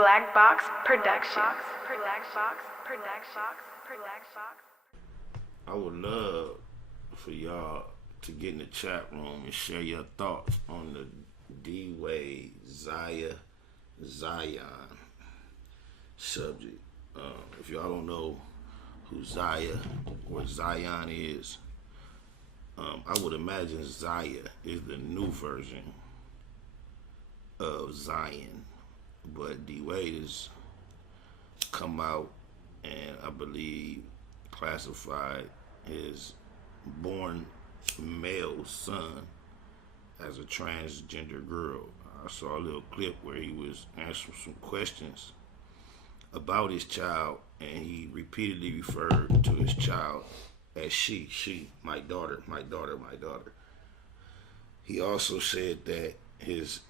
Black Box Productions. I would love for y'all to get in the chat room and share your thoughts on the D-Wade Zion subject. If y'all don't know who Ziah or Zion is, I would imagine Ziah is the new version of Zion, but D-Wade has come out and I believe classified his born male son as a transgender girl. I saw a little clip where he was answering some questions about his child, and he repeatedly referred to his child as she, my daughter, my daughter, my daughter. He also said that his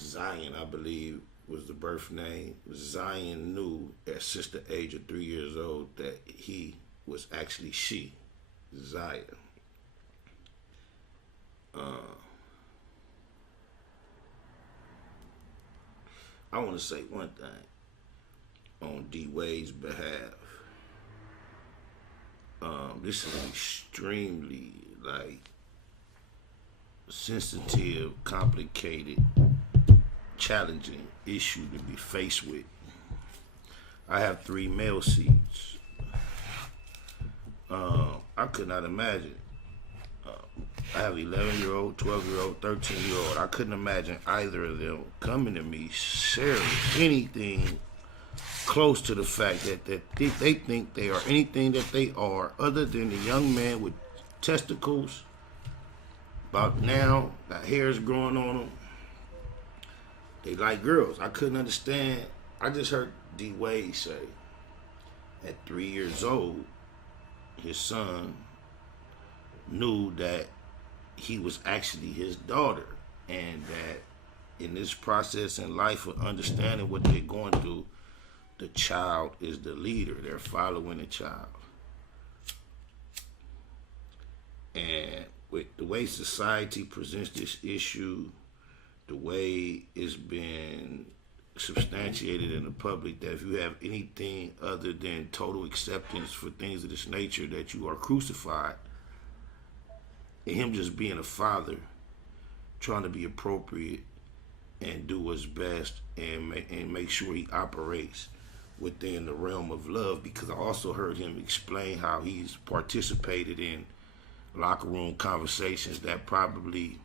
Zion, I believe, was the birth name. Zion knew at sister age of 3 years old that he was actually she, Ziah. I want to say one thing on D-Wade's behalf. This is an extremely sensitive, complicated, challenging issue to be faced with. I have 3 male seeds. I could not imagine. I have 11-year-old, 12-year-old, 13-year-old. I couldn't imagine either of them coming to me sharing anything close to the fact that they think they are anything that they are other than a young man with testicles. About now, got hairs growing on them. They like girls. I couldn't understand. I just heard D-Wade say at 3 years old, his son knew that he was actually his daughter, and that in this process in life of understanding what they're going through, the child is the leader. They're following the child. And with the way society presents this issue, the way it's been substantiated in the public, that if you have anything other than total acceptance for things of this nature, that you are crucified, and him just being a father, trying to be appropriate and do what's best and make sure he operates within the realm of love, because I also heard him explain how he's participated in locker room conversations that probably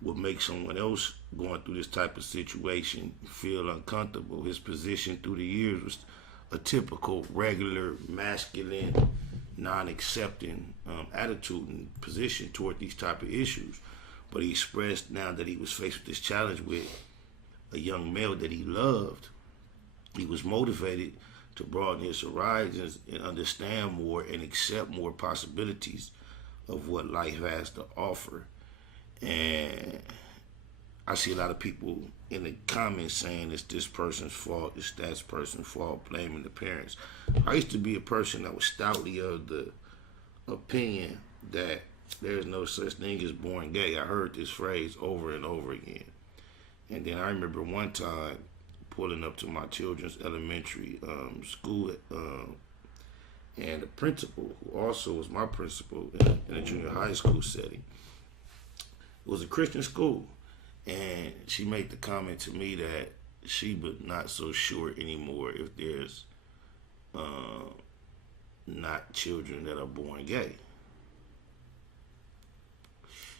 would make someone else going through this type of situation feel uncomfortable. His position through the years was a typical, regular, masculine, non-accepting attitude and position toward these type of issues. But he expressed now that he was faced with this challenge with a young male that he loved. He was motivated to broaden his horizons and understand more and accept more possibilities of what life has to offer. And I see a lot of people in the comments saying it's this person's fault, it's that person's fault, blaming the parents. I used to be a person that was stoutly of the opinion that there's no such thing as born gay. I heard this phrase over and over again. And then I remember one time pulling up to my children's elementary school, and the principal, who also was my principal in a junior high school setting, it was a Christian school, and she made the comment to me that she was not so sure anymore if there's not children that are born gay.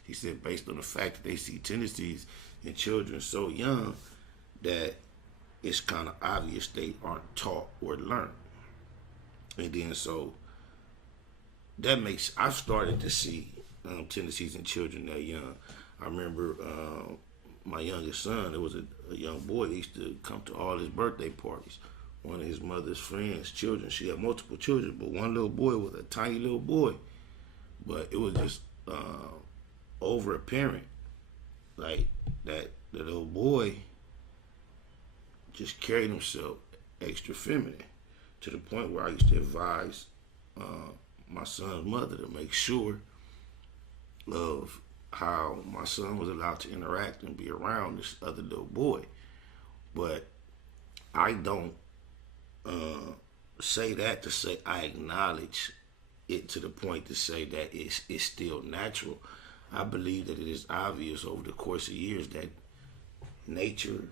He said based on the fact that they see tendencies in children so young that it's kind of obvious they aren't taught or learned. And then so that makes, I've started to see tendencies in children that young. I remember my youngest son, there was a young boy that used to come to all his birthday parties. One of his mother's friends' children, she had multiple children, but one little boy was a tiny little boy. But it was just over apparent, like that the little boy just carried himself extra feminine, to the point where I used to advise my son's mother to make sure of how my son was allowed to interact and be around this other little boy. But I don't say that to say I acknowledge it to the point to say that it's still natural. I believe that it is obvious over the course of years that nature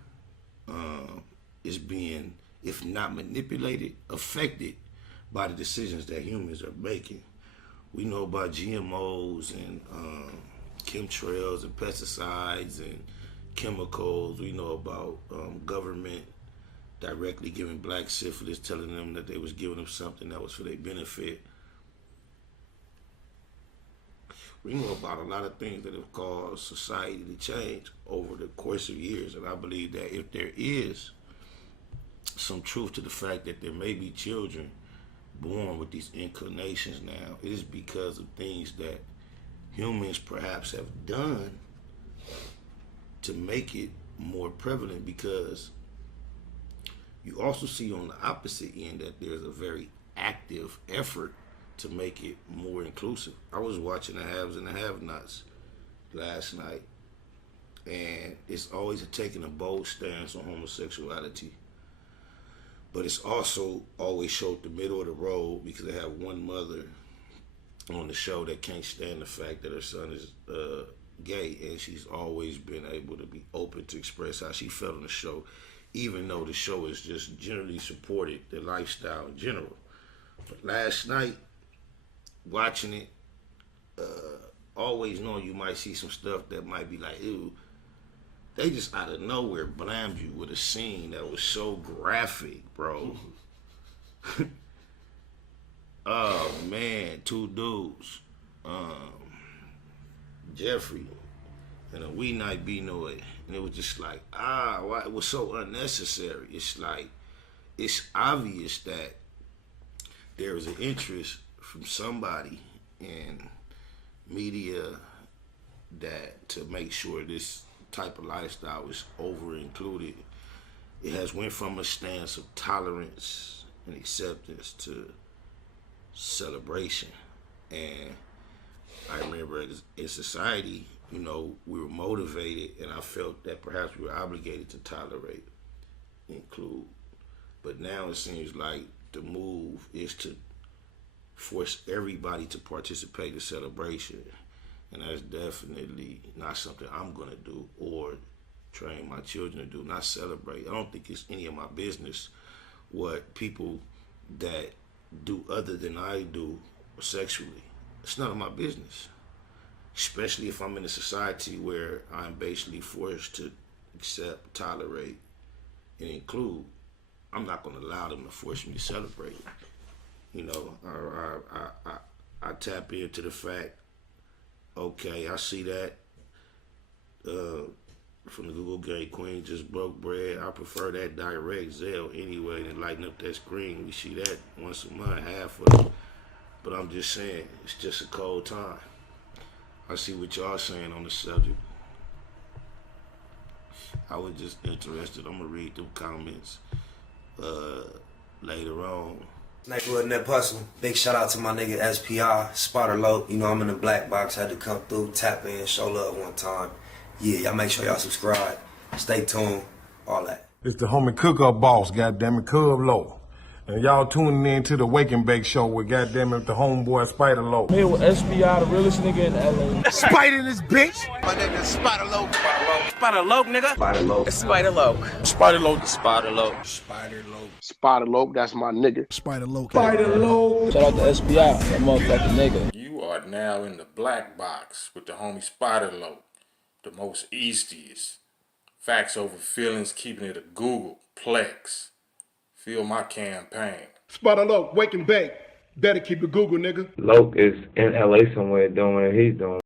is being, if not manipulated, affected by the decisions that humans are making. We know about GMOs and chemtrails and pesticides and chemicals. We know about government directly giving black syphilis, telling them that they was giving them something that was for their benefit. We know about a lot of things that have caused society to change over the course of years. And I believe that if there is some truth to the fact that there may be children born with these inclinations now, it is because of things that humans perhaps have done to make it more prevalent, because you also see on the opposite end that there's a very active effort to make it more inclusive. I was watching the haves and the have-nots last night, and it's always taking a bold stance on homosexuality, but it's also always showed the middle of the road, because they have one mother on the show that can't stand the fact that her son is gay, and she's always been able to be open to express how she felt on the show, even though the show is just generally supported the lifestyle in general. But last night, watching it, always knowing you might see some stuff that might be like, ew, they just out of nowhere blamed you with a scene that was so graphic, bro. Oh man, two dudes, Jeffrey and a wee night B-Noy, and it was just like, why? It was so unnecessary. It's like, it's obvious that there is an interest from somebody in media that to make sure this type of lifestyle is over included. It has went from a stance of tolerance and acceptance to celebration. And I remember in society, you know, we were motivated, and I felt that perhaps we were obligated to tolerate, include. But now it seems like the move is to force everybody to participate in celebration. And that's definitely not something I'm going to do or train my children to do, not celebrate. I don't think it's any of my business what people that do other than I do sexually. It's none of my business. Especially if I'm in a society where I'm basically forced to accept, tolerate, and include. I'm not going to allow them to force me to celebrate. You know, I tap into the fact, okay, I see that from the Google Gang Queen just broke bread. I prefer that direct Zelle anyway than lighting up that screen. We see that once a month, half of it. But I'm just saying, it's just a cold time. I see what y'all saying on the subject. I was just interested. I'm going to read them comments later on. Neighborhood Net Hustle. Big shout out to my nigga SPI, Spotter Low. You know, I'm in the black box, had to come through, tap in, show love one time. Yeah, y'all make sure y'all subscribe. Stay tuned, all that. It's the homie cook-up boss, goddammit, Cub Low. And y'all tuning in to the Wake and Bake Show with goddammit the homeboy Spider Low. Here with SPI, the realest nigga in LA. Spider this bitch! My nigga is Spider Low. Spider Low, nigga. Spider Low. Spider Low. Spider Low. Spider Low. Spider Low. Spider Low, that's my nigga. Spider Low. Spider Low. Shout out to SPI, that motherfucking nigga. You are now in the black box with the homie Spider Low, the most eastiest. Facts over feelings, keeping it a Google Plex. Feel my campaign. Spider Low, Wake and Bake. Better keep it Google, nigga. Loke is in LA somewhere doing what he's doing.